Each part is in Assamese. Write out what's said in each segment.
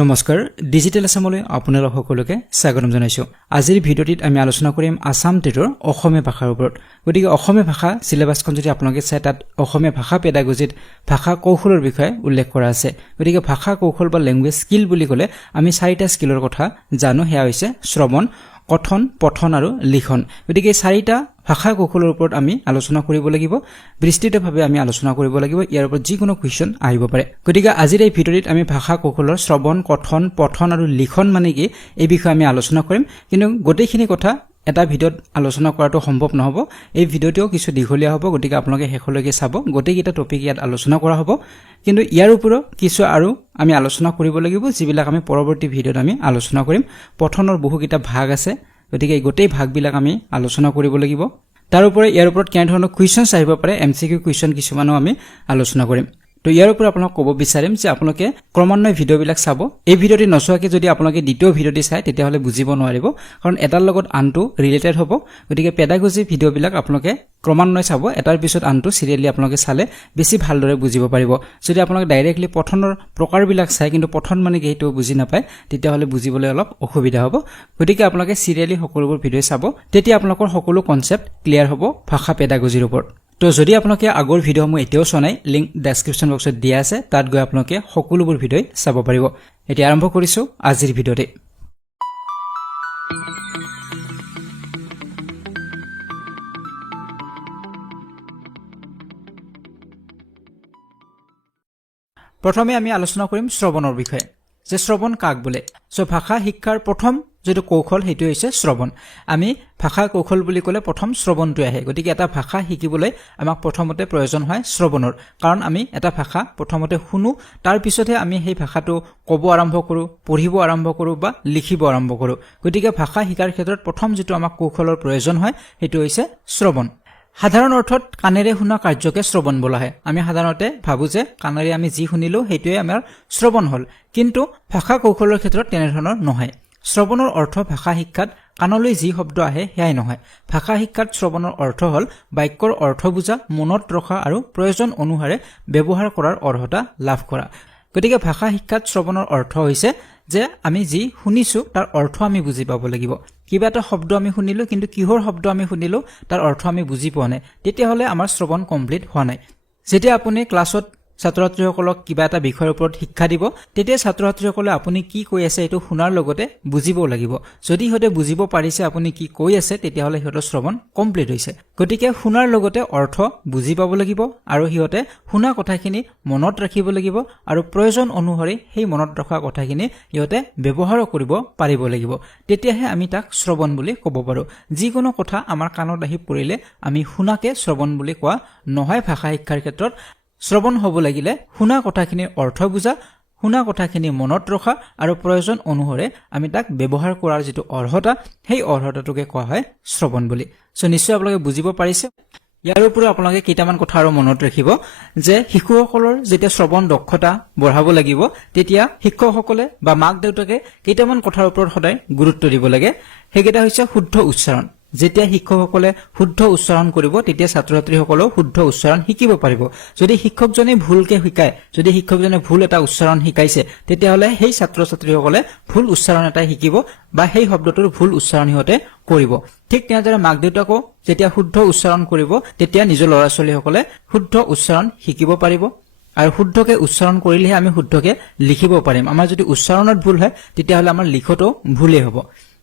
নমস্কাৰ ডিজিটেল আসামলৈ আপোনালোক সকলোকে স্বাগতম জনাইছো। আজিৰ ভিডিঅ'টিত আমি আলোচনা কৰিম আসাম টেটৰ অসমীয়া ভাষাৰ ওপৰত। গতিকে অসমীয়া ভাষা সিলেবাসখন যদি আপোনালোকে চাই তাত অসমীয়া ভাষা পেডাগজিত ভাষা কৌশলৰ বিষয়ে উল্লেখ কৰা আছে। গতিকে ভাষা কৌশল বা ল্যাঙ্গুৱেজ স্কিল বুলি ক'লে আমি চাৰিটা স্কিলৰ কথা জানো। হেয়া হৈছে শ্ৰৱণ, কথন, পঠন আৰু লিখন। গতিকে চাৰিটা ভাষা কৌশলৰ ওপৰত আমি আলোচনা কৰিব লাগিব, বিস্তৃতভাৱে আমি আলোচনা কৰিব লাগিব। ইয়াৰ ওপৰত যিকোনো কুৱেশ্যন আহিব পাৰে। গতিকে আজিৰ এই ভিডিঅ'টিত আমি ভাষা কৌশলৰ শ্ৰৱণ, কথন, পঠন আৰু লিখন মানে কি এই বিষয়ে আমি আলোচনা কৰিম। কিন্তু গোটেইখিনি কথা এটা ভিডিঅ'ত আলোচনা কৰাটো সম্ভৱ নহব। এই ভিডিঅ'টিও কিছু দীঘলীয়া হ'ব, গতিকে আপোনালোকে শেষলৈকে চাব। গোটেইকেইটা টপিক ইয়াত আলোচনা কৰা হ'ব, কিন্তু ইয়াৰ ওপৰত কিছু আৰু আমি আলোচনা কৰিব লাগিব, যিবিলাক আমি পৰৱৰ্তী ভিডিঅ'ত আমি আলোচনা কৰিম। পঠনৰ বহুকেইটা ভাগ আছে, গতিকে এই গোটেই ভাগবিলাক আমি আলোচনা কৰিব লাগিব। তাৰ উপৰি ইয়াৰ ওপৰত কেনেধৰণৰ কুৱেশ্যনছ আহিব পাৰে, এমচিকিউ কুৱেশ্যন কিছুমানো আমি আলোচনা কৰিম। তো ইয়াৰ ওপৰত আপোনাক ক'ব বিচাৰিম যে আপোনালোকে ক্ৰমান্বয়ে ভিডিঅ'বিলাক চাব। এই ভিডিঅ'টি নচোৱাকৈ যদি আপোনালোকে দ্বিতীয় ভিডিঅ'টি চাই তেতিয়াহ'লে বুজিব নোৱাৰিব, কাৰণ এটাৰ লগত আনটো ৰিলেটেড হ'ব। গতিকে পেডাগজি ভিডিঅ'বিলাক আপোনালোকে ক্ৰমান্বয়ে চাব, এটাৰ পিছত আনটো চিৰিয়েলি আপোনালোকে চালে বেছি ভালদৰে বুজিব পাৰিব। যদি আপোনালোকে ডাইৰেক্টলি পঠনৰ প্ৰকাৰবিলাক চাই কিন্তু পঠন মানে কি সেইটো বুজি নাপায়, তেতিয়াহ'লে বুজিবলৈ অলপ অসুবিধা হ'ব। গতিকে আপোনালোকে চিৰিয়েলি সকলোবোৰ ভিডিঅ' চাব, তেতিয়া আপোনালোকৰ সকলো কনচেপ্ট ক্লিয়াৰ হ'ব ভাষা পেডাগজিৰ ওপৰত। তো যদি আপোনালোকে আগৰ ভিডিঅ'সমূহ এতিয়াও চোৱা নাই, লিংক ডেছক্ৰিপশ্যন বক্সত দিয়া আছে, তাত গৈ আপোনালোকে সকলোবোৰ ভিডিঅ' চাব পাৰিব। এতিয়া আৰম্ভ কৰিছোঁ আজিৰ ভিডিঅ'তে। প্ৰথমে আমি আলোচনা কৰিম শ্ৰৱণৰ বিষয়ে, যে শ্ৰৱণ কাক বোলে। ভাষা শিক্ষাৰ প্ৰথম যিটো কৌশল সেইটো হৈছে শ্ৰৱণ। আমি ভাষা কৌশল বুলি ক'লে প্ৰথম শ্ৰৱণটো আহে। গতিকে এটা ভাষা শিকিবলৈ আমাক প্ৰথমতে প্ৰয়োজন হয় শ্ৰৱণৰ, কাৰণ আমি এটা ভাষা প্ৰথমতে শুনো, তাৰ পিছতহে আমি সেই ভাষাটো ক'ব আৰম্ভ কৰোঁ, পঢ়িব আৰম্ভ কৰোঁ বা লিখিব আৰম্ভ কৰোঁ। গতিকে ভাষা শিকাৰ ক্ষেত্ৰত প্ৰথম যিটো আমাক কৌশলৰ প্ৰয়োজন হয় সেইটো হৈছে শ্ৰৱণ। সাধাৰণ অৰ্থত কাণেৰে শুনা কাৰ্যকে শ্ৰৱণ বোলা হয়। আমি সাধাৰণতে ভাবোঁ যে কাণেৰে আমি যি শুনিলোঁ সেইটোৱে আমাৰ শ্ৰৱণ হ'ল, কিন্তু ভাষা কৌশলৰ ক্ষেত্ৰত তেনেধৰণৰ নহয়। শ্ৰৱণৰ অৰ্থ ভাষা শিক্ষাত কাণলৈ যি শব্দ আহে সেয়াই নহয়। ভাষা শিক্ষাত শ্ৰৱণৰ অৰ্থ হ'ল বাক্যৰ অৰ্থ বুজা, মনত ৰখা আৰু প্ৰয়োজন অনুসাৰে ব্যৱহাৰ কৰাৰ অৰ্হতা লাভ কৰা। গতিকে ভাষা শিক্ষাত শ্ৰৱণৰ অৰ্থ হৈছে যে আমি যি শুনিছোঁ তাৰ অৰ্থ আমি বুজি পাব লাগিব। কিবা এটা শব্দ আমি শুনিলোঁ, কিন্তু কিহৰ শব্দ আমি শুনিলোঁ তাৰ অৰ্থ আমি বুজি পোৱা নাই, তেতিয়াহ'লে আমাৰ শ্ৰৱণ কমপ্লিট হোৱা নাই। যেতিয়া আপুনি ক্লাছত ছাত্ৰ ছাত্ৰীসকলক কিবা এটা বিষয়ৰ ওপৰত শিক্ষা দিব, তেতিয়া ছাত্ৰ ছাত্ৰীসকলে আপুনি কি কৈ আছে এইটো শুনাৰ লগতে বুজিবও লাগিব। যদি সিহঁতে বুজিব পাৰিছে আপুনি কি কৈ আছে, তেতিয়াহ'লে সিহঁতৰ শ্ৰৱণ কমপ্লিট হৈছে। গতিকে শুনাৰ লগতে অৰ্থ বুজি পাব লাগিব, আৰু সিহঁতে শুনা কথাখিনি মনত ৰাখিব লাগিব, আৰু প্ৰয়োজন অনুসৰি সেই মনত ৰখা কথাখিনি সিহঁতে ব্যৱহাৰ কৰিব পাৰিব লাগিব। তেতিয়াহে আমি তাক শ্ৰৱণ বুলি ক'ব পাৰোঁ। যিকোনো কথা আমাৰ কাণত আহি পৰিলে আমি শুনাকে শ্ৰৱণ বুলি কোৱা নহয়। ভাষা শিক্ষাৰ ক্ষেত্ৰত শ্ৰৱণ হ'ব লাগিলে শুনা কথাখিনিৰ অৰ্থ বুজা, শুনা কথাখিনি মনত ৰখা, আৰু প্ৰয়োজন অনুসৰি আমি তাক ব্যৱহাৰ কৰাৰ যিটো অৰ্হতা, সেই অৰ্হতাটোকে কোৱা হয় শ্ৰৱণ বুলি। নিশ্চয় আপোনালোকে বুজিব পাৰিছে। ইয়াৰ উপৰিও আপোনালোকে কেইটামান কথা আৰু মনত ৰাখিব, যে শিশুসকলৰ যেতিয়া শ্ৰৱণ দক্ষতা বঢ়াব লাগিব, তেতিয়া শিক্ষকসকলে বা মাক দেউতাকে কেইটামান কথাৰ ওপৰত সদায় গুৰুত্ব দিব লাগে। সেইকেইটা হৈছে শুদ্ধ উচ্চাৰণ। যেতিয়া শিক্ষকসকলে শুদ্ধ উচ্চাৰণ কৰিব, তেতিয়া ছাত্ৰ ছাত্ৰীসকলেও শুদ্ধ উচ্চাৰণ শিকিব পাৰিব। যদি শিক্ষকজনে ভুলকে শিকায়, যদি শিক্ষকজনে ভুল এটা উচ্চাৰণ শিকাইছে, তেতিয়াহ'লে সেই ছাত্ৰ ছাত্ৰীসকলে ভুল উচ্চাৰণ এটাই শিকিব, বা সেই শব্দটোৰ ভুল উচ্চাৰণ সিহঁতে কৰিব। ঠিক তেনেদৰে মাক দেউতাকো যেতিয়া শুদ্ধ উচ্চাৰণ কৰিব, তেতিয়া নিজৰ ল'ৰা ছোৱালীসকলে শুদ্ধ উচ্চাৰণ শিকিব পাৰিব, আৰু শুদ্ধকে উচ্চাৰণ কৰিলেহে আমি শুদ্ধকে লিখিব পাৰিম। আমাৰ যদি উচ্চাৰণত ভুল হয়, তেতিয়াহ'লে আমাৰ লিখতো ভুলেই হ'ব।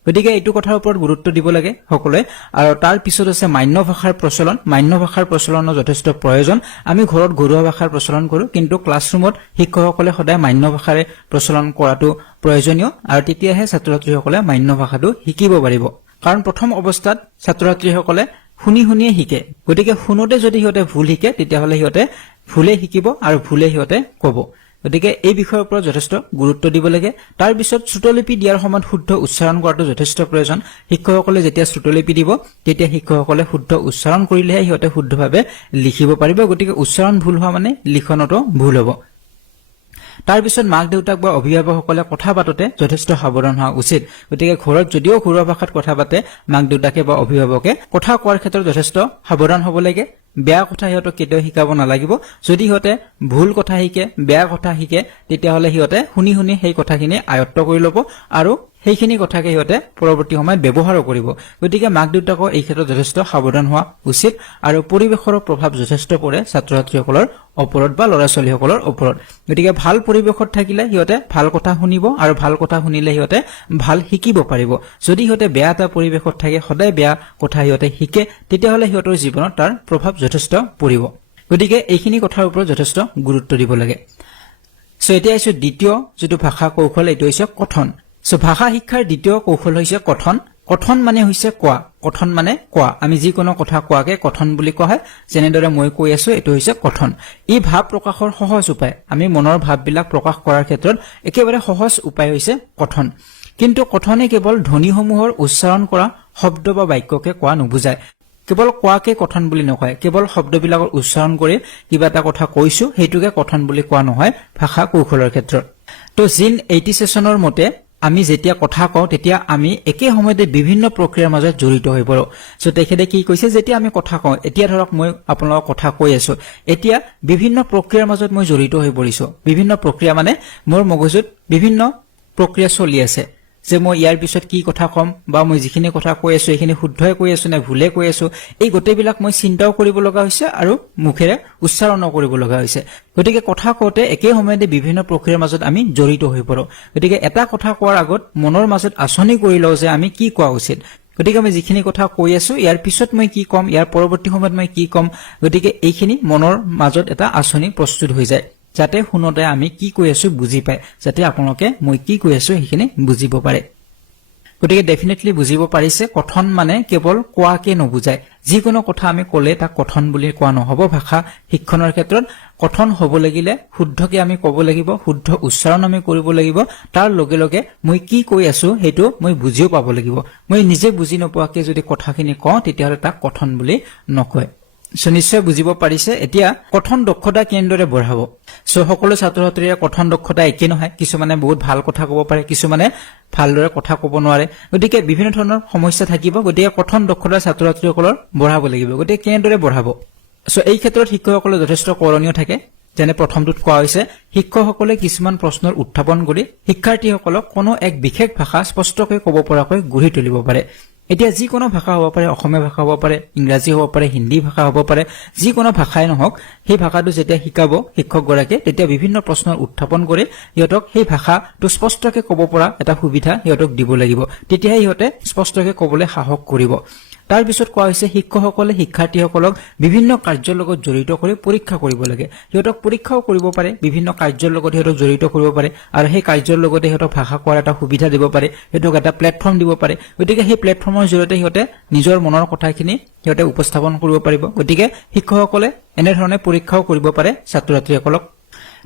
গতিকে এইটো কথাৰ ওপৰত গুৰুত্ব দিব লাগে সকলোৱে। আৰু তাৰ পিছত আছে মান্য ভাষাৰ প্ৰচলন। মান্য ভাষাৰ প্ৰচলনৰ যথেষ্ট প্ৰয়োজন। আমি ঘৰত ঘৰুৱা ভাষাৰ প্ৰচলন কৰোঁ, কিন্তু ক্লাছৰুমত শিক্ষকসকলে সদায় মান্য ভাষাৰে প্ৰচলন কৰাটো প্ৰয়োজনীয়, আৰু তেতিয়াহে ছাত্ৰ ছাত্ৰীসকলে মান্য ভাষাটো শিকিব পাৰিব। কাৰণ প্ৰথম অৱস্থাত ছাত্ৰ ছাত্ৰীসকলে শুনি শুনিয়ে শিকে। গতিকে শুনোতে যদি সিহঁতে ভুল শিকে, তেতিয়াহ'লে সিহঁতে ভুলে শিকিব আৰু ভুলে সিহঁতে ক'ব। গতিকে এই বিষয়ৰ ওপৰত যথেষ্ট গুৰুত্ব দিব লাগে। তাৰ পিছত শ্ৰুতলিপি দিয়াৰ সময়ত শুদ্ধ উচ্চাৰণ কৰাটো যথেষ্ট প্ৰয়োজন। শিক্ষকসকলে যেতিয়া শ্ৰুতলিপি দিব, তেতিয়া শিক্ষকসকলে শুদ্ধ উচ্চাৰণ কৰিলেহে সিহঁতে শুদ্ধভাৱে লিখিব পাৰিব। গতিকে উচ্চাৰণ ভুল হোৱা মানে লিখনতো ভুল হ'ব। তাৰ পিছত মাক দেউতাক বা অভিভাৱকসকলে কথা পাতোতে যথেষ্ট সাৱধান হোৱা উচিত। গতিকে ঘৰত যদিও ঘৰুৱা ভাষাত কথা পাতে, মাক দেউতাকে বা অভিভাৱকে কথা কোৱাৰ ক্ষেত্ৰত যথেষ্ট সাৱধান হ'ব লাগে। বেয়া কথা সিহঁতক কেতিয়াও শিকাব নালাগিব যদি সিহঁতে ভুল কথা শিকে বেয়া কথা শিকে তেতিয়াহ'লে সিহঁতে শুনি শুনি সেই কথাখিনি আয়ত্ত কৰি ল'ব আৰু সেইখিনি কথাকে সিহঁতে পৰৱৰ্তী সময়ত ব্যৱহাৰো কৰিব গতিকে মাক দেউতাকৰ এই ক্ষেত্ৰত যথেষ্ট সাৱধান হোৱা উচিত আৰু পৰিৱেশৰ প্ৰভাৱ যথেষ্ট পৰে ছাত্ৰ ছাত্ৰীসকলৰ ওপৰত বা ল'ৰা ছোৱালীসকলৰ ওপৰত গতিকে ভাল পৰিৱেশত থাকিলে সিহঁতে ভাল কথা শুনিব আৰু ভাল কথা শুনিলে সিহঁতে ভাল শিকিব পাৰিব যদি সিহঁতে বেয়া এটা পৰিৱেশত থাকে সদায় বেয়া কথা সিহঁতে শিকে তেতিয়াহ'লে সিহঁতৰ জীৱনত তাৰ প্ৰভাৱ যথেষ্ট পৰিব গতিকে এইখিনি কথাৰ ওপৰত যথেষ্ট গুৰুত্ব দিব লাগে সো এতিয়া আছে দ্বিতীয় যেটো ভাষা কৌশল এটো হৈছে কথন সো ভাষা শিক্ষাৰ দ্বিতীয় কৌশল হৈছে কথন কথন মানে হৈছে কোৱা কথন মানে কোৱা আমি যি কোনো কথা কোৱাকে কথন বুলি কোৱা হয় যেনেদৰে মই কৈ আছো এটো হৈছে কথন এই ভাৱ প্ৰকাশৰ সহজ উপায় আমি মনৰ ভাৱবিলাক প্ৰকাশ কৰাৰ ক্ষেত্ৰত একেবাৰে সহজ উপায় হৈছে কথন কিন্তু কথনে কেৱল ধ্বনিসমূহৰ উচ্চাৰণ কৰা শব্দ বা বাক্যকে কোৱা নুবুজায় কেৱল কোৱাকে কথন বুলি নকয় কেৱল শব্দবিলাকৰ উচ্চাৰণ কৰি কিবা এটা কথা কৈছো হেতুকে কথন বুলি কোৱা নহয় ভাষা কৌশলৰ ক্ষেত্ৰত তো জিন 80 সেশনৰ মতে আমি যেতিয়া কথা কওঁ তেতিয়া আমি একে সময়তে বিভিন্ন প্ৰক্ৰিয়াৰ মাজত জড়িত হৈ পৰো সো তেখেতে কি কৈছে যেতিয়া আমি কথা কওঁ এতিয়া ধৰক মই আপোনালোকক কথা কৈ আছো এতিয়া বিভিন্ন প্ৰক্ৰিয়াৰ মাজত মই জড়িত হৈ পৰিছো বিভিন্ন প্ৰক্ৰিয়া মানে মোৰ মগজুত বিভিন্ন প্ৰক্ৰিয়া চলি আছে যে মই ইয়াৰ পিছত কি কথা কম বা মই যিখিনি কথা কৈ আছো এইখিনি শুদ্ধই কৈ আছো নে ভুলে কৈ আছো এই গোটেইবিলাক মই চিন্তাও কৰিব লগা হৈছে আৰু মুখেৰে উচ্চাৰণও কৰিব লগা হৈছে গতিকে কথা কওঁতে একে সময়তে বিভিন্ন প্ৰক্ৰিয়াৰ মাজত আমি জড়িত হৈ পৰো গতিকে এটা কথা কোৱাৰ আগত মনৰ মাজত আছনি কৰি লওঁ যে আমি কি কোৱা উচিত গতিকে আমি যিখিনি কথা কৈ আছো ইয়াৰ পিছত মই কি কম ইয়াৰ পৰৱৰ্তী সময়ত মই কি কম গতিকে এইখিনি মনৰ মাজত এটা আছনি প্ৰস্তুত হৈ যায় যাতে শুনোতে আমি কি কৈ আছো বুজি পায় যাতে আপোনালোকে মই কি কৈ আছো সেইখিনি বুজিব পাৰে গতিকে ডেফিনেটলি বুজিব পাৰিছে কথন মানে কেৱল কোৱাকে নুবুজায় যিকোনো কথা আমি ক'লে তাক কথন বুলি কোৱা নহব ভাষা শিক্ষণৰ ক্ষেত্ৰত কথন হ'ব লাগিলে শুদ্ধকে আমি ক'ব লাগিব শুদ্ধ উচ্চাৰণ আমি কৰিব লাগিব তাৰ লগে লগে মই কি কৈ আছো হেতু মই বুজিও পাব লাগিব মই নিজে বুজি নপোৱাকে যদি কথাখিনি কওঁ তেতিয়াহ'লে তাক কথন বুলি নকয় সো নিশ্চয় বুজিব পাৰিছে এতিয়া কথন দক্ষতা কেনেদৰে বঢ়াব সো সকলো ছাত্ৰ ছাত্ৰীৰ কথন দক্ষতা একে নহয় কিছুমানে বহুত ভাল কথা ক'ব পাৰে কিছুমানে ভালদৰে কথা ক'ব নোৱাৰে গতিকে বিভিন্ন ধৰণৰ সমস্যা থাকিব গতিকে কথন দক্ষতা ছাত্ৰ ছাত্ৰীসকলৰ বঢ়াব লাগিব গতিকে কেনেদৰে বঢ়াব সো এই ক্ষেত্ৰত শিক্ষকসকলৰ যথেষ্ট কৰণীয় থাকে যেনে প্ৰথমটোত কোৱা হৈছে শিক্ষকসকলে কিছুমান প্ৰশ্নৰ উত্থাপন কৰি শিক্ষাৰ্থীসকলক কোনো এক বিশেষ ভাষা স্পষ্টকৈ ক'ব পৰাকৈ গঢ়ি তুলিব পাৰে এতিয়া যি কোনো ভাষা হ'ব পাৰে অসমীয়া ভাষা হ'ব পাৰে ইংৰাজী হ'ব পাৰে হিন্দী ভাষা হ'ব পাৰে যি কোনো ভাষাই নহওক সেই ভাষাটো যেতিয়া শিকাব শিক্ষকগৰাকীয়ে তেতিয়া বিভিন্ন প্ৰশ্নৰ উত্থাপন কৰি ইহঁতক সেই ভাষাটো স্পষ্টকৈ ক'ব পৰা এটা সুবিধা ইহঁতক দিব লাগিব তেতিয়াহে ইহঁতে স্পষ্টকৈ ক'বলৈ সাহস কৰিব তাৰ পিছত কোৱা হৈছে শিক্ষকসকলে শিক্ষাৰ্থীসকলক বিভিন্ন কাৰ্যৰ লগত জড়িত কৰি পৰীক্ষা কৰিব লাগে ইহঁতক পৰীক্ষাও কৰিব পাৰে বিভিন্ন কাৰ্যৰ লগত ইহঁতক জড়িত কৰিব পাৰে আৰু সেই কাৰ্যৰ লগতে ইহঁতক ভাষা কোৱাৰ এটা সুবিধা দিব পাৰে ইহঁতক এটা প্লেটফৰ্ম দিব পাৰে গতিকে সেই প্লেটফৰ্মৰ জৰিয়তে ইহঁতে নিজৰ মনৰ কথাখিনি ইহঁতে উপস্থাপন কৰিব পাৰিব গতিকে শিক্ষকসকলে এনেধৰণে পৰীক্ষাও কৰিব পাৰে ছাত্ৰ ছাত্ৰীসকলক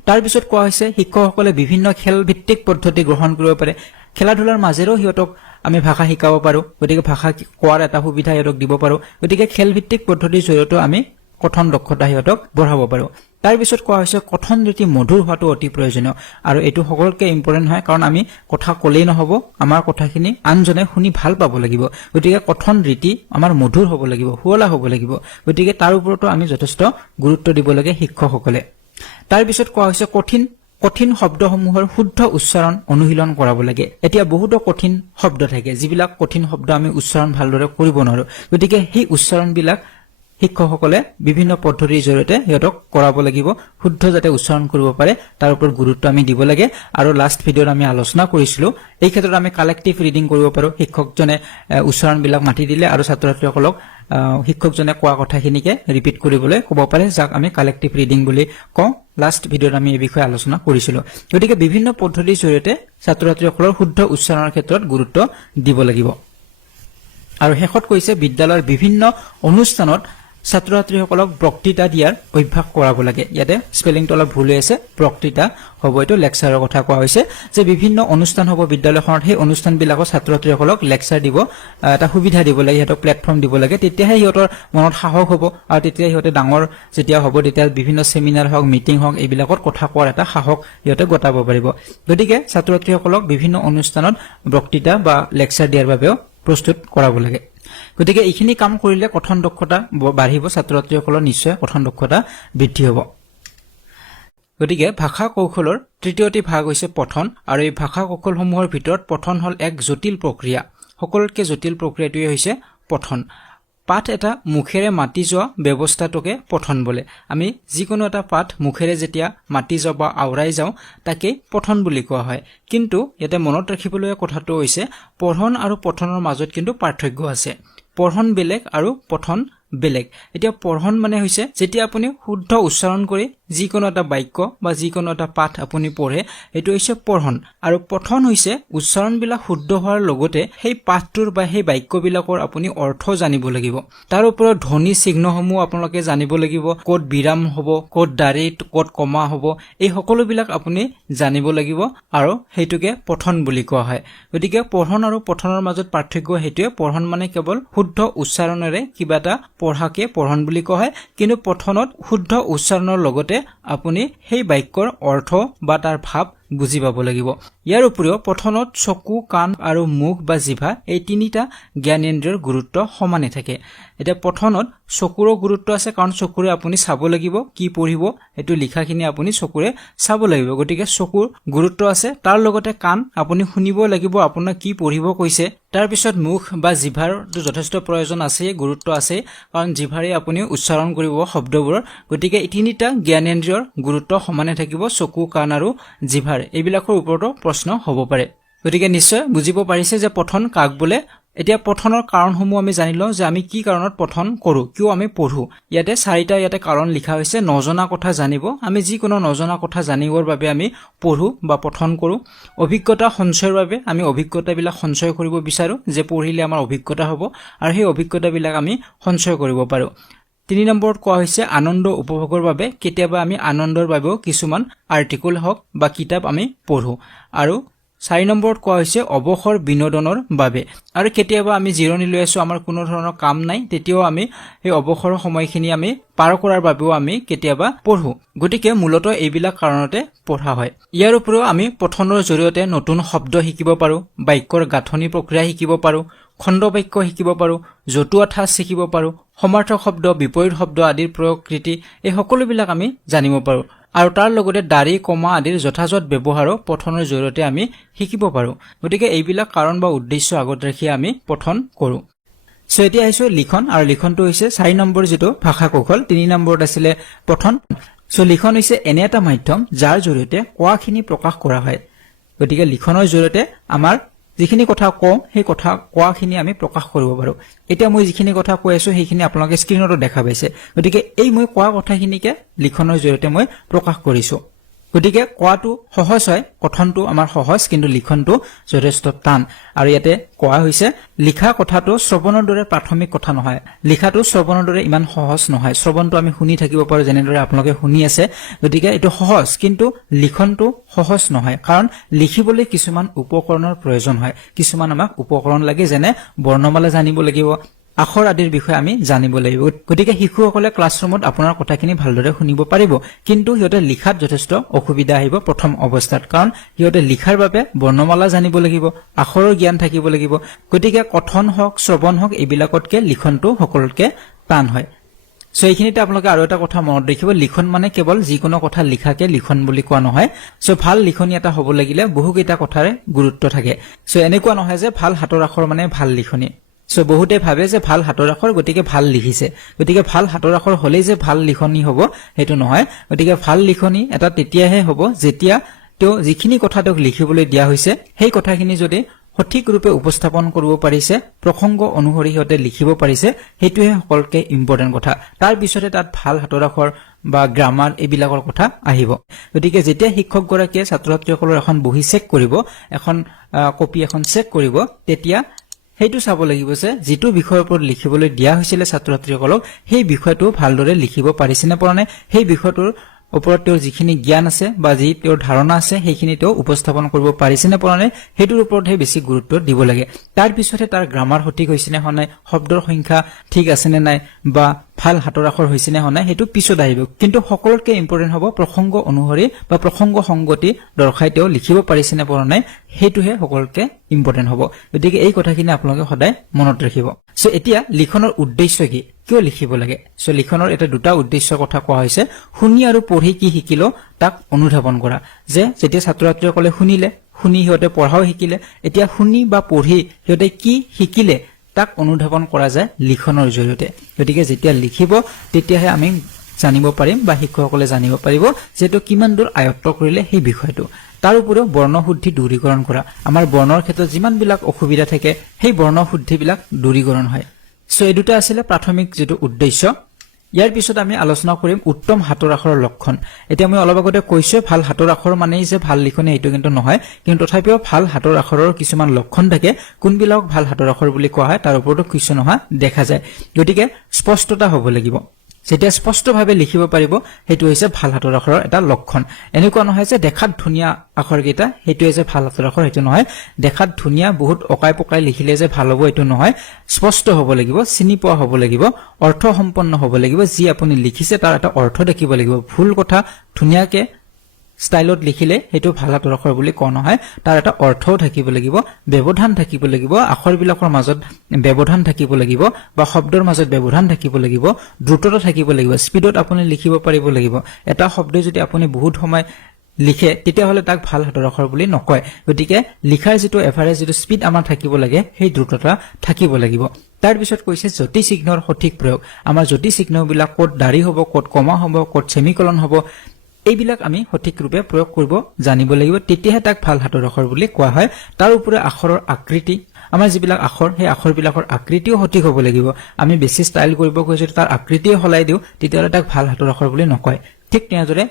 তাৰ পিছত কোৱা হৈছে শিক্ষকসকলে বিভিন্ন খেল ভিত্তিক পদ্ধতি গ্ৰহণ কৰিব পাৰে খেলা ধূলাৰ মাজেৰেও ইহঁতক আমি ভাষা শিকাব পাৰো গতিকে ভাষা কোৱাৰ এটা সুবিধা ইহঁতক দিব পাৰো গতিকে খেল ভিত্তিক পদ্ধতিৰ জৰিয়তে আমি কথন দক্ষতা ইহঁতক বঢ়াব পাৰো তাৰ পিছত কোৱা হৈছে কথন ৰীতি মধুৰ হোৱাটো অতি প্ৰয়োজনীয় আৰু এটো সকলোতকৈ ইম্পৰ্টেন্ট হয় কাৰণ আমি কথা ক'লেই নহব আমাৰ কথাখিনি আনজনে শুনি ভাল পাব লাগিব গতিকে কথন ৰীতি আমাৰ মধুৰ হ'ব লাগিব শুৱলা হ'ব লাগিব গতিকে তাৰ ওপৰতো আমি যথেষ্ট গুৰুত্ব দিব লাগে শিক্ষকসকলে তাৰ পিছত কোৱা হৈছে কঠিন শব্দসমূহৰ শুদ্ধ উচ্চাৰণ অনুশীলন কৰাব লাগে এতিয়া বহুতো কঠিন শব্দ থাকে যিবিলাক কঠিন শব্দ আমি উচ্চাৰণ ভালদৰে কৰিব নোৱাৰো গতিকে সেই উচ্চাৰণবিলাক শিক্ষকসকলে বিভিন্ন পদ্ধতিৰ জৰিয়তে ইহঁতক কৰাব লাগিব শুদ্ধ যাতে উচ্চাৰণ কৰিব পাৰে তাৰ ওপৰত গুৰুত্ব আমি দিব লাগে আৰু লাষ্ট ভিডিঅ'ত আমি আলোচনা কৰিছিলো এই ক্ষেত্ৰত আমি কালেক্টিভ ৰিডিং কৰিব পাৰো শিক্ষকজনে উচ্চাৰণবিলাক মাতি দিলে আৰু ছাত্ৰ ছাত্ৰীসকলক শিক্ষকজনে কোৱা কথাখিনিকে ৰিপিট কৰিবলৈ ক'ব পাৰে যাক আমি কালেক্টিভ ৰিডিং বুলি কওঁ লাষ্ট ভিডিঅ'ত আমি এই বিষয়ে আলোচনা কৰিছিলো গতিকে বিভিন্ন পদ্ধতিৰ জৰিয়তে ছাত্ৰ ছাত্ৰীসকলৰ শুদ্ধ উচ্চাৰণৰ ক্ষেত্ৰত গুৰুত্ব দিব লাগিব আৰু শেষত কৈছে বিদ্যালয়ৰ বিভিন্ন অনুষ্ঠানত ছাত্ৰ ছাত্ৰীসকলক বক্তৃতা দিয়াৰ অভ্যাস কৰাব লাগে ইয়াতে স্পেলিংটো অলপ ভুল হৈ আছে বক্তৃতা হ'ব এইটো লেকচাৰৰ কথা কোৱা হৈছে যে বিভিন্ন অনুষ্ঠান হ'ব বিদ্যালয়খনত সেই অনুষ্ঠানবিলাকত ছাত্ৰ ছাত্ৰীসকলক লেকচাৰ দিব এটা সুবিধা দিব লাগে ইহঁতক প্লেটফৰ্ম দিব লাগে তেতিয়াহে ইহঁতৰ মনত সাহস হ'ব আৰু তেতিয়া ইহঁতে ডাঙৰ যেতিয়া হ'ব তেতিয়া বিভিন্ন সেমিনাৰ হওক মিটিং হওক এইবিলাকত কথা কোৱাৰ এটা সাহস ইহঁতে গটাব পাৰিব গতিকে ছাত্ৰ ছাত্ৰীসকলক বিভিন্ন অনুষ্ঠানত বক্তৃতা বা লেকচাৰ দিয়াৰ বাবেও প্ৰস্তুত কৰাব লাগে গতিকে এইখিনি কাম কৰিলে কথন দক্ষতা বাঢ়িব ছাত্ৰ ছাত্ৰীসকলৰ নিশ্চয় কথন দক্ষতা বৃদ্ধি হ'ব গতিকে ভাষা কৌশলৰ তৃতীয়টি ভাগ হৈছে পঠন আৰু এই ভাষা কৌশলসমূহৰ ভিতৰত পঠন হল এক জটিল প্ৰক্ৰিয়া সকলোতকৈ জটিল প্ৰক্ৰিয়াটোৱে হৈছে পঠন পাঠ এটা মুখেৰে মাতি যোৱা ব্যৱস্থাটোকে পঠন বোলে আমি যিকোনো এটা পাঠ মুখেৰে যেতিয়া মাতি যাওঁ বা আওৰাই যাওঁ তাকে পঠন বুলি কোৱা হয় কিন্তু ইয়াতে মনত ৰাখিবলৈ কথাটো হৈছে পঢ়ন আৰু পঠনৰ মাজত কিন্তু পাৰ্থক্য আছে পঢ়ন বেলেগ আৰু পঠন বেলেগ এতিয়া পঢ়ন মানে হৈছে যেতিয়া আপুনি শুদ্ধ উচ্চাৰণ কৰি যিকোনো এটা বাক্য বা যিকোনো এটা পাঠ আপুনি পঢ়ে এটো হৈছে পঢ়ন আৰু পঠন হৈছে উচ্চাৰণবিলাক শুদ্ধ হোৱাৰ লগতে সেই পাঠটোৰ বা সেই বাক্যবিলাকৰ আপুনি অৰ্থ জানিব লাগিব তাৰ ওপৰত ধ্বনি চিহ্নসমূহ আপোনালোকে জানিব লাগিব ক'ত বিৰাম হ'ব ক'ত দাঁড়ি ক'ত কমা হ'ব এই সকলোবিলাক আপুনি জানিব লাগিব আৰু হেতুকে পঠন বুলি কোৱা হয় গতিকে পঢ়ন আৰু পঠনৰ মাজত পাৰ্থক্য হেতুৱে পঢ়ন মানে কেৱল শুদ্ধ উচ্চাৰণেৰে কিবা এটা পঢ়াকে পঢ়ন বুলি কোৱা হয় কিন্তু পঠনত শুদ্ধ উচ্চাৰণৰ লগতে আপুনি সেই বাক্যৰ অৰ্থ বা তাৰ ভাৱ বুজি পাব লাগিব ইয়াৰ উপৰিও পঠনত চকু কাণ আৰু মুখ বা জিভা এই তিনিটা জ্ঞানেন্দ্ৰিয়ৰ গুৰুত্ব সমানে থাকে এটা পঠনত চকুৰৰ গুৰুত্ব আছে কাৰণ চকুৰে আপুনি চাব লাগিব কি পঢ়িব এটো লিখাখিনি আপুনি চকুৰে চাব লাগিব গতিকে চকুৰ গুৰুত্ব আছে তাৰ লগতে কাণ আপুনি শুনিব লাগিব আপোনাক কি পঢ়িব কৈছে তাৰ পিছত মুখ বা জিভাৰ যথেষ্ট প্ৰয়োজন আছে গুৰুত্ব আছে কাৰণ জিভাৰে আপুনি উচ্চাৰণ কৰিব শব্দবোৰ গতিকে এই তিনিটা জ্ঞানেন্দ্ৰিয়ৰ গুৰুত্ব সমানে থাকিব চকু কাণ আৰু জিভাৰ এইবিলাকৰ ওপৰতো প্ৰশ্ন হ'ব পাৰে গতিকে নিশ্চয় বুজিব পাৰিছে যে পঠন কাক বোলে এতিয়া পঠনৰ কাৰণসমূহ আমি জানিলো যে আমি কি কাৰণত পঠন কৰো কিয় আমি পঢ়ো ইয়াতে চাৰিটা কাৰণ লিখা হৈছে নজনা কথা জানিব আমি যিকোনো নজনা কথা জানিবৰ বাবে আমি পঢ়ো বা পঠন কৰো অভিজ্ঞতা সঞ্চয়ৰ বাবে আমি অভিজ্ঞতাবিলাক সঞ্চয় কৰিব বিচাৰো যে পঢ়িলে আমাৰ অভিজ্ঞতা হ'ব আৰু সেই অভিজ্ঞতাবিলাক আমি সঞ্চয় কৰিব পাৰো 3 নম্বৰত কোৱা হৈছে আনন্দ উপভোগৰ বাবে কেতিয়াবা আমি আনন্দৰ বাবেও কিছুমান আৰ্টিকল হক বা কিতাপ আমি পঢ়ো আৰু 4 নম্বৰত কোৱা হৈছে অৱসৰ বিনোদনৰ বাবে আৰু কেতিয়াবা আমি জিৰণি লৈ আছো আমাৰ কোনো ধৰণৰ কাম নাই তেতিয়াও আমি এই অৱসৰৰ সময়খিনি আমি পাৰ কৰাৰ বাবেও আমি কেতিয়াবা পঢ়ো গতিকে মূলত এইবিলাক কাৰণতে পঢ়া হয় ইয়াৰ উপৰিও আমি পঠনৰ জৰিয়তে নতুন শব্দ শিকিব পাৰো বাক্যৰ গাঁথনি প্ৰক্ৰিয়া শিকিব পাৰো খণ্ড বাক্য শিকিব পাৰো জতুৱা ঠাঁচ শিকিব পাৰো সমাৰ্থক শব্দ বিপৰীত শব্দ আদিৰ প্ৰকৃতি এই সকলোবিলাক আমি জানিব পাৰো আৰু তাৰ লগতে দাঁড়ি কমা আদিৰ যথাযথ ব্যৱহাৰো পঠনৰ জৰিয়তে আমি শিকিব পাৰো গতিকে এইবিলাক কাৰণ বা উদ্দেশ্য আগত ৰাখি আমি পঠন কৰো সো এতিয়া আহিছো লিখন আৰু লিখনটো হৈছে 4 নম্বৰ যেটো ভাষা কৌশল 3 নম্বৰত আছিল পঠন সো লিখন হৈছে এনে এটা মাধ্যম যাৰ জৰিয়তে কোৱাখিনি প্ৰকাশ কৰা হয় গতিকে লিখনৰ জৰিয়তে আমাৰ যিখিনি কথা কওঁ সেই কথা কোৱাখিনি আমি প্ৰকাশ কৰিব পাৰো এতিয়া মই যিখিনি কথা কৈ আছো সেইখিনি আপোনালোকে স্ক্ৰিনত দেখা পাইছে গতিকে এই মই কোৱা কথাখিনিকে লিখনৰ জৰিয়তে মই প্ৰকাশ কৰিছো গতিকে কোৱাটো সহজ হয় কথনটো আমাৰ সহজ কিন্তু লিখনটো যথেষ্ট টান আৰু ইয়াতে কোৱা হৈছে লিখা কথাটো শ্ৰৱণৰ দৰে প্ৰাথমিক কথা নহয় লিখাটো শ্ৰৱণৰ দৰে ইমান সহজ নহয় শ্ৰৱণটো আমি শুনি থাকিব পাৰো যেনেদৰে আপোনালোকে শুনি আছে গতিকে এটো সহজ কিন্তু লিখনটো সহজ নহয় কাৰণ লিখিবলৈ কিছুমান উপকৰণৰ প্ৰয়োজন হয় কিছুমান আমাক উপকৰণ লাগে যেনে বৰ্ণমালা জানিব লাগিব আখৰ আদিৰ বিষয়ে আমি জানিব লাগিব গতিকে শিশুসকলে ক্লাছৰুমত আপোনাৰ কথাখিনি ভালদৰে শুনিব পাৰিব কিন্তু হিয়তে লিখাত যথেষ্ট অসুবিধা আহিব প্ৰথম অৱস্থাত কাৰণ হিয়তে লিখাৰ বাবে বৰ্ণমালা জানিব লাগিব আখৰৰ জ্ঞান থাকিব লাগিব গতিকে কথন হওক শ্ৰৱণ হওক এইবিলাকতকে লিখনটো সকলোতকে টান হয় সো এইখিনিতে আপোনালোকে আৰু এটা কথা মনত ৰাখিব লিখন মানে কেৱল যিকোনো কথা লিখাকে লিখন বুলি কোৱা নহয় সো ভাল লিখনি এটা হ'ব লাগিলে বহুকেইটা কথাৰে গুৰুত্ব থাকে সো এনেকুৱা নহয় যে ভাল হাতৰ আখৰ মানে ভাল লিখনি সো বহুতে ভাবে যে ভাল হাতৰ আখৰ গতিকে ভাল লিখিছে গতিকে ভাল হাতৰ আখৰ হলেই যে ভাল লিখনি হ'ব হেতু নহয় গতিকে ভাল লিখনি এটা তেতিয়াহে হ'ব যেতিয়া তেওঁ যিখিনি কথা তেওঁক লিখিবলৈ দিয়া হৈছে সেই কথাখিনি যদি সঠিক ৰূপে উপস্থাপন কৰিব পাৰিছে প্ৰসংগ অনুসৰি হতে লিখিব পাৰিছে হেতুহে সকলকে ইম্পৰ্টেন্ট কথা তাৰ পিছতে তাত ভাল হাতৰ আখৰ বা গ্ৰামাৰ এইবিলাকৰ কথা আহিব গতিকে যেতিয়া শিক্ষক গৰাকীয়ে ছাত্ৰ-ছাত্ৰীসকলৰ এখন বহি চেক কৰিব এখন কপি এখন চেক কৰিব তেতিয়া হেতু চাব লাগিব যে যেটো বিষয়ৰ ওপৰত লিখিবলৈ দিয়া হৈছিল ছাত্ৰ-ছাত্ৰীসকলক সেই বিষয়টো ভালদৰে লিখিব পাৰিছে নে পৰা নাই সেই বিষয়টোৰ ওপৰত তেওঁৰ যিখিনি জ্ঞান আছে বা যি তেওঁৰ ধাৰণা আছে সেইখিনি তেওঁ উপস্থাপন কৰিব পাৰিছে নে পৰা নাই হেতুৰ ওপৰতহে বেছি গুৰুত্ব দিব লাগে তাৰ পিছতে তাৰ গ্ৰামাৰ সঠিক হৈছে নে নাই শব্দৰ সংখ্যা ঠিক আছে নে নাই বা ভাল হাতৰ আখৰ হৈছে নে হোৱা নাই হেতু পিছত আহিব কিন্তু সকলোতকৈ ইম্পৰ্টেন্ট হ'ব প্ৰসংগ অনুসৰি বা প্ৰসংগ সংগতি দৰ্শাই তেওঁ লিখিব পাৰিছে নে পৰা নাই হেতুহে সকলোতকৈ ইম্পৰ্টেন্ট হ'ব গতিকে এই কথাখিনি আপোনালোকে সদায় মনত ৰাখিব সো এতিয়া লিখনৰ উদ্দেশ্য কি কিয় লিখিব লাগে সো লিখনৰ এটা দুটা উদ্দেশ্যৰ কথা কোৱা হৈছে শুনি আৰু পঢ়ি কি শিকিলো তাক অনুধাৱন কৰা যে যেতিয়া ছাত্ৰ-ছাত্ৰীসকলে শুনি হিহঁতে পঢ়াও শিকিলে এতিয়া শুনি বা পঢ়ি হিহঁতে কি শিকিলে তাক অনুধাৱন কৰা যায় লিখনৰ জৰিয়তে গতিকে যেতিয়া লিখিব তেতিয়াহে আমি জানিব পাৰিম বা শিক্ষকসকলে জানিব পাৰিব যে তো কিমান দূৰ আয়ত্ত কৰিলে সেই বিষয়টো তাৰ উপৰিও বৰ্ণশুদ্ধি দূৰীকৰণ কৰা আমাৰ বৰ্ণৰ ক্ষেত্ৰত যিমান বিলাক অসুবিধা থাকে সেই বৰ্ণশুদ্ধি বিলাক দূৰীকৰণ হয় সো এই দুটা আছিল প্ৰাথমিক যেটো উদ্দেশ্য ইয়াৰ পিছত আমি আলোচনা কৰিম উত্তম হাতৰ আখৰৰ লক্ষণ এতিয়া মই অলপ আগতে কৈছো ভাল হাতৰ আখৰ মানে যে ভাল লিখনে এইটো কিন্তু নহয় কিন্তু তথাপিও ভাল হাতৰ আখৰৰ কিছুমান লক্ষণ থাকে কোনবিলাক ভাল হাতৰ আখৰ বুলি কোৱা হয় তাৰ ওপৰতো কুৱেশ্যন অহা দেখা যায় গতিকে স্পষ্টতা হ'ব লাগিব যেতিয়া স্পষ্টভাৱে লিখিব পাৰিব হেতু হৈছে ভাল হাতৰ আখৰৰ এটা লক্ষণ এনেকুৱা নহয় যে দেখাত ধুনিয়া আখৰ কেইটা হেতুৱে যে ভাল হাতৰ আখৰ হেতু নহয় দেখাত ধুনিয়া বহুত অকাই পকাই লিখিলে যে ভাল হ'ব এটো নহয় স্পষ্ট হ'ব লাগিব চিনি পোৱা হ'ব লাগিব অৰ্থ সম্পন্ন হ'ব লাগিব যি আপুনি লিখিছে তাৰ এটা অৰ্থ দেখিব লাগিব ভুল কথা ধুনিয়াকে স্টাইলত লিখিলে হেতু ভাল হাতৰ আখৰ বুলি কোৱা নহয় তাৰ এটা অৰ্থও থাকিব লাগিব ব্যৱধান থাকিব লাগিব আখৰবিলাকৰ মাজত ব্যৱধান থাকিব লাগিব বা শব্দৰ মাজত ব্যৱধান থাকিব লাগিব দ্ৰুততা থাকিব লাগিব স্পিডত আপুনি লিখিব পাৰিব লাগিব এটা শব্দ যদি আপুনি বহুত সময় লিখে তেতিয়া হলে তাক ভাল হাতৰ আখৰ বুলি নকয় গতিকে লিখাৰ যেটো এভাৰেজ যেটো স্পিড আমাৰ থাকিব লাগে সেই দ্ৰুততা থাকিব লাগিব তাৰ পিছত কৈছে জ্যোতি চিহ্নৰ সঠিক প্ৰয়োগ আমাৰ জ্যোতি চিহ্নবিলাক ক'ত দাঢ়ি হ'ব ক'ত কমা হ'ব ক'ত সেমিকলন হ'ব এইবিলাক আমি সঠিক ৰূপে প্ৰয়োগ কৰিব জানিব লাগিব তেতিয়াহে তাক ভাল হাতৰ আখৰ বুলি কোৱা হয় তাৰ উপৰি আখৰৰ আকৃতি আমাৰ যিবিলাক আখৰ সেই আখৰবিলাকৰ আকৃতিও সঠিক হ'ব লাগিব আমি বেছি ষ্টাইল কৰিব কৈছো তাৰ আকৃতিও হলাই দিও তেতিয়াহলে তাক ভাল হাতৰ আখৰ বুলি নকয় ঠিক তেনেদৰে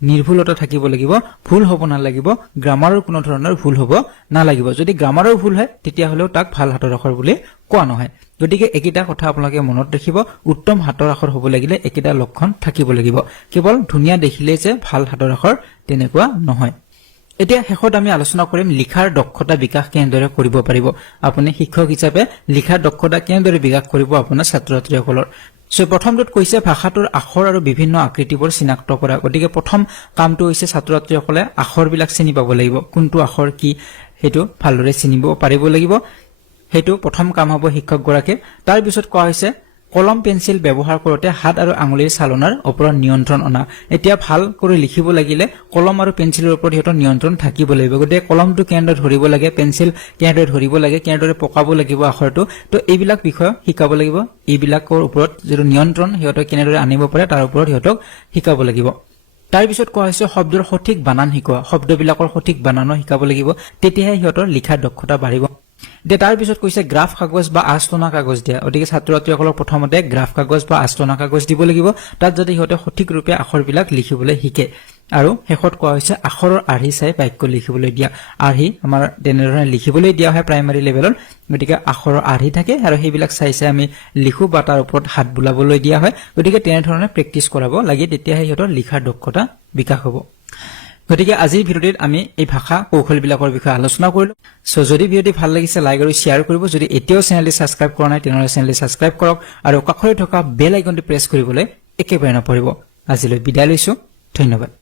নিৰ্ভুলতা থাকিব লাগিব ভুল হ'ব নালাগিব গ্ৰামাৰৰ কোনো ধৰণৰ ভুল হ'ব নালাগিব যদি গ্ৰামাৰৰ ভুল হয় তেতিয়া হলেও তাক ভাল হাতৰ আখৰ বুলি কোৱা নহয় গতিকে একিটা কথা আপোনালোকে মনত ৰাখিব উত্তম হাতৰ আখৰ হ'ব লাগিলে একিটা লক্ষণ থাকিব লাগিব কেৱল ধুনিয়া দেখিলে যে ভাল হাতৰ আখৰ তেনেকুৱা নহয় এতিয়া শেষত আমি আলোচনা কৰিম লিখাৰ দক্ষতা বিকাশ কেনেদৰে কৰিব পাৰিব আপুনি শিক্ষক হিচাপে লিখাৰ দক্ষতা কেনেদৰে বিকাশ কৰিব আপোনাৰ ছাত্ৰ-ছাত্ৰীসকলৰ সো প্ৰথমটোত কৈছে ভাষাটোৰ আখৰ আৰু বিভিন্ন আকৃতিবোৰ চিনাক্ত কৰা গতিকে প্ৰথম কামটো হৈছে ছাত্ৰ-ছাত্ৰীসকলে আখৰবিলাক চিনি পাব লাগিব কোনটো আখৰ কি হেতু ভালদৰে চিনিব পাৰিব লাগিব হেতু প্ৰথম কাম হ'ব শিক্ষক গৰাকী তাৰ পিছত কোৱা হৈছে কলম পেন্সিল ব্যৱহাৰ কৰোতে হাত আৰু আঙুলিৰ চালনাৰ ওপৰত নিয়ন্ত্ৰণ অনা এতিয়া ভাল কৰি লিখিব লাগিলে কলম আৰু পেন্সিলৰ ওপৰত হেতু নিয়ন্ত্ৰণ থাকিব লাগিব গতিকে কলমটো কেনেদৰে ধৰিব লাগে পেন্সিল কেনেদৰে ধৰিব লাগে কেনেদৰে পকাব লাগিব আখৰটো তো এইবিলাক বিষয় শিকাব লাগিব এইবিলাকৰ ওপৰত যেটো নিয়ন্ত্ৰণ হেতু কেনেদৰে আনিব পাৰে তাৰ ওপৰত হেতুক শিকাব লাগিব তাৰ পিছত কোৱা হৈছে শব্দৰ সঠিক বানান শিকোৱা শব্দবিলাকৰ সঠিক বানানো শিকাব লাগিব তেতিয়াহে হেতৰ লিখাৰ দক্ষতা বাঢ়িব তাৰ পিছত কৈছে গ্ৰাফ কাগজ বা আস্তনা কাগজ দিয়া গতিকে ছাত্ৰ-ছাত্ৰীসকলক প্ৰথমতে গ্ৰাফ কাগজ বা আস্তনা কাগজ দিব লাগিব তাত যদি হেতে সঠিক ৰূপে আখৰবিলাক লিখিবলৈ শিকে আৰু শেষত কোৱা হৈছে আখৰৰ আৰ্হি চাই বাক্য লিখিবলৈ দিয়া আৰ্হি আমাৰ তেনেধৰণে লিখিবলৈ দিয়া হয় প্ৰাইমাৰী লেভেলত গতিকে আখৰৰ আৰ্হি থাকে আৰু সেইবিলাক চাই আমি লিখো বা তাৰ ওপৰত হাত বুলাবলৈ দিয়া হয় গতিকে তেনেধৰণে প্ৰেক্টিস কৰাব লাগে তেতিয়াহে হেতৰ লিখাৰ দক্ষতা বিকাশ হ'ব গতিকে আজিৰ ভিডিঅ'ত আমি এই ভাষা কৌশলবিলাকৰ বিষয়ে আলোচনা কৰিলো সো যদি ভিডিঅ'টি ভাল লাগিছে লাইক আৰু শেয়াৰ কৰিব যদি এতিয়াও চেনেলটি সাবস্ক্ৰাইব কৰা নাই তেনেহলে চেনেলটি সাবস্ক্ৰাইব কৰক আৰু কাষতে থকা বেল আইকনটি প্ৰেছ কৰিবলৈ একেবাৰে নপৰিব আজিলৈ বিদায় লৈছো ধন্যবাদ